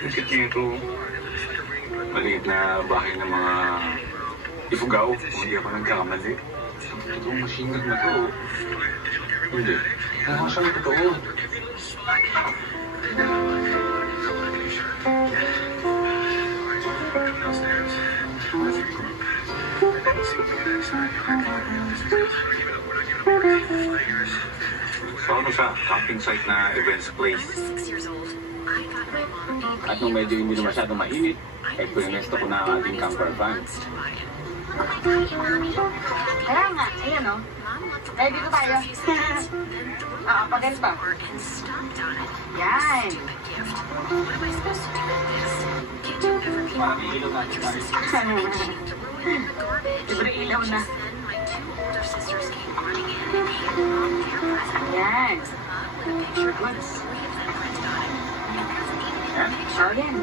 Nakit niyo ito. Maliit na bahay ng mga ifugaw. Kung hindi ako nagkakamali. Itong machine gun na to. Hindi. Ano siyang totoo? So ano siya? Camping site na events place. At nung medyo hindi na masyadong mainit, ay punesto ko na ang ating camper van. Kaya nga, ayan o. Ready ko tayo. Pagas pa. Yan. Parang ilaw natin tayo. Libre ilaw na. Yan. Oh, yan.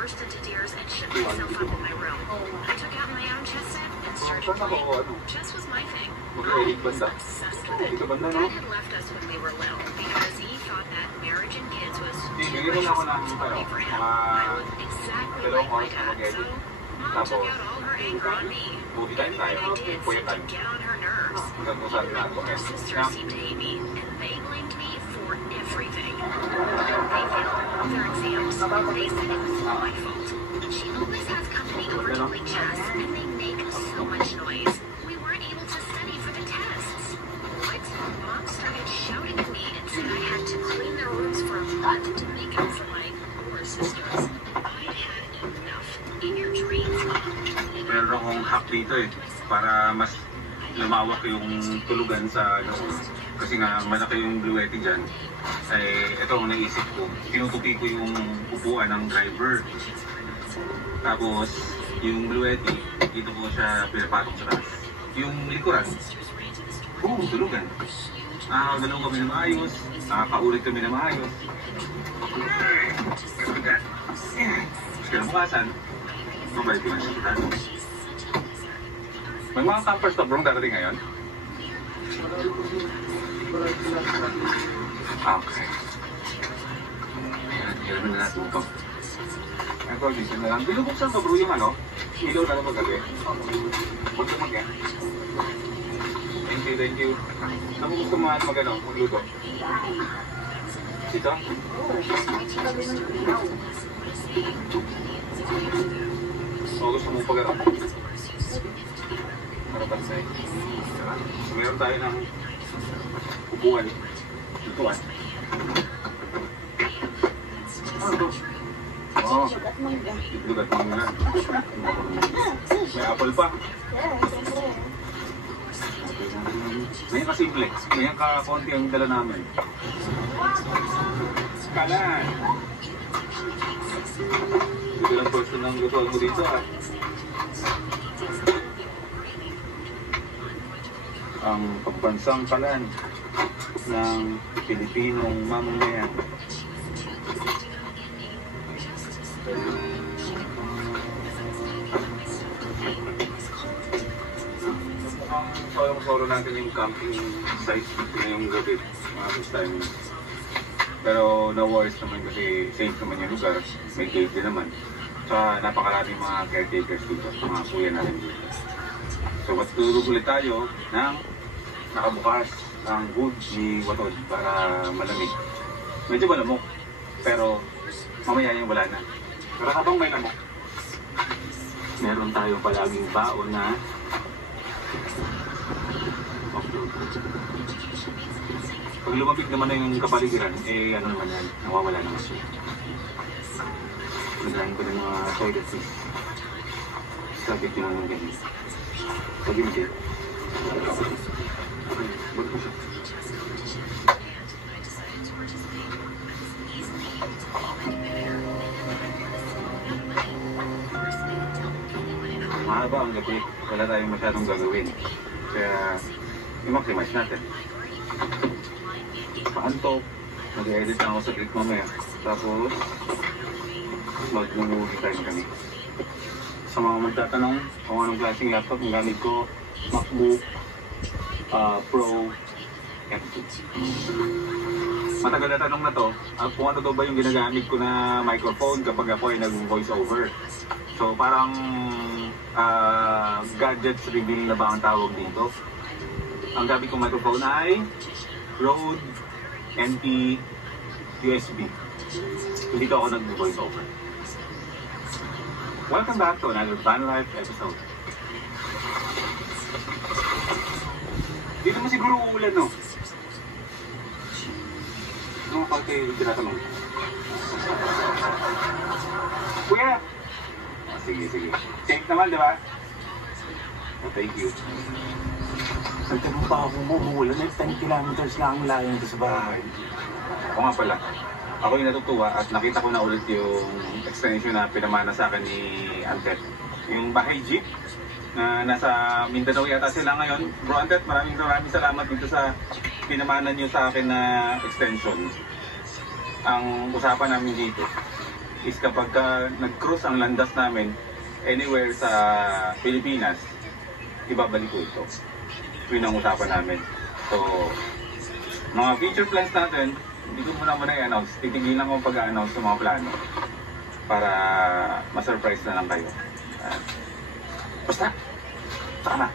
Burst into tears and shook myself up in my room. I took out my own chess set and started playing. Chess was my thing. I was obsessed with it. Dad had left us when we were little because he thought that marriage and kids was too responsibility for him. I was exactly like my dad, so Mom took out all her anger on me. Anything I did seemed to get on her nerves. Even my older sisters seemed to hate me, and they blamed me for everything. They failed all their exams. They said it was my fault. She always has company over to play chess, and they make so much noise. We weren't able to study for the tests. What? Mom started shouting at me and said I had to clean their rooms for a month to make up for my poor sisters. I'd had enough. In your dreams. Meron akong hack dito para mas lumawak yung tulugan sa ano. Kasi nga malaki yung bluete dyan. Ay ito ang naisip ko. Tinutupi ko yung upuan ng driver. Tapos yung bluete, dito ko siya pinapatok sa taas. Yung likuran, tulugan. Ganun kami na maayos. Nakakaulit kami na maayos. Tapos kinabukasan, mabalik ko na siya sa taas. May mga campers na brong darating ngayon? Okay. Ayan na natin ito. Ay, provision na lang. Binubuksan ba bro yung ano? Ilaw na lang magabi. Huwag ka mag-yan. Thank you. Ano gusto mo mag-ano? Magluto? Dito? Gusto mo pag-ano? Marapan sa'yo. So, meron tayo ng upuan. Lutuan. Lugat mo nga. May apple pa. May kasimple. May kakonti ang dala namin. Kalan! Dito lang pwesto ng lutuan mo dito Ang pagbansang kalan ng Pilipinong mamamayan. Solo natin yung camping site ngayong gabi, mga first time. Pero no worries naman kasi safe naman yung lugar, may cave din naman. Sa napakaraming mga caretakers dito, mga kuya natin dito. So matutulog ulit tayo ng nakabukas ang wood ni Watod para malamig. Medyo malamok, pero mamaya yung wala na. Pero habang may lamok, meron tayo palaging baon na pag lumabig naman na yung kapaligiran, ano naman yan, nawawala naman siya. Naglahin ko ng mga toiletries. Sabit yun ang ganyan. Pag-imit. Ba't ko siya? Mahaba ang gabi, wala tayong masyadong gagawin. Kaya, i-maximize natin. Paantok, mag-edit na ako sa clip mamaya. Tapos, mag-movie time kami. Sa mga magtatanong kung anong klaseng laptop ang gamit ko, MacBook Pro M2. Matagal na tanong na to, kung ano daw ba yung ginagamit ko na microphone kapag ako ay nag-voice over. So parang gadgets reveal na ba ang tawag dito? Ang gamit kong microphone ay Rode NT USB. Hindi ko ako nag-voice over. Welcome back to another Van Life episode. Dito mo siguro uulan, no? Ano pa kayo tinatanong? Kuya! Sige. Safe naman, di ba? Thank you. Nagtanong pa ako mo, umuulan na 10 kilometers lang ang layo nito sa bahay. Ako nga pala. Ako yung natutuwa at nakita ko na ulit yung explanation na pinamana sa akin ni Antet. Yung bahay jeep na nasa Mindanao yata sila ngayon. Bro Antet, maraming salamat dito sa pinamana niyo sa akin na extension. Ang usapan namin dito is kapag nag-cross ang landas namin anywhere sa Pilipinas, ibabalik ko ito. Yun ang usapan namin. So, mga future plans natin, hindi ko muna i-announce. Titigilan ko pag-announce ng mga plano para ma-surprise na lang kayo. Basta, saka na.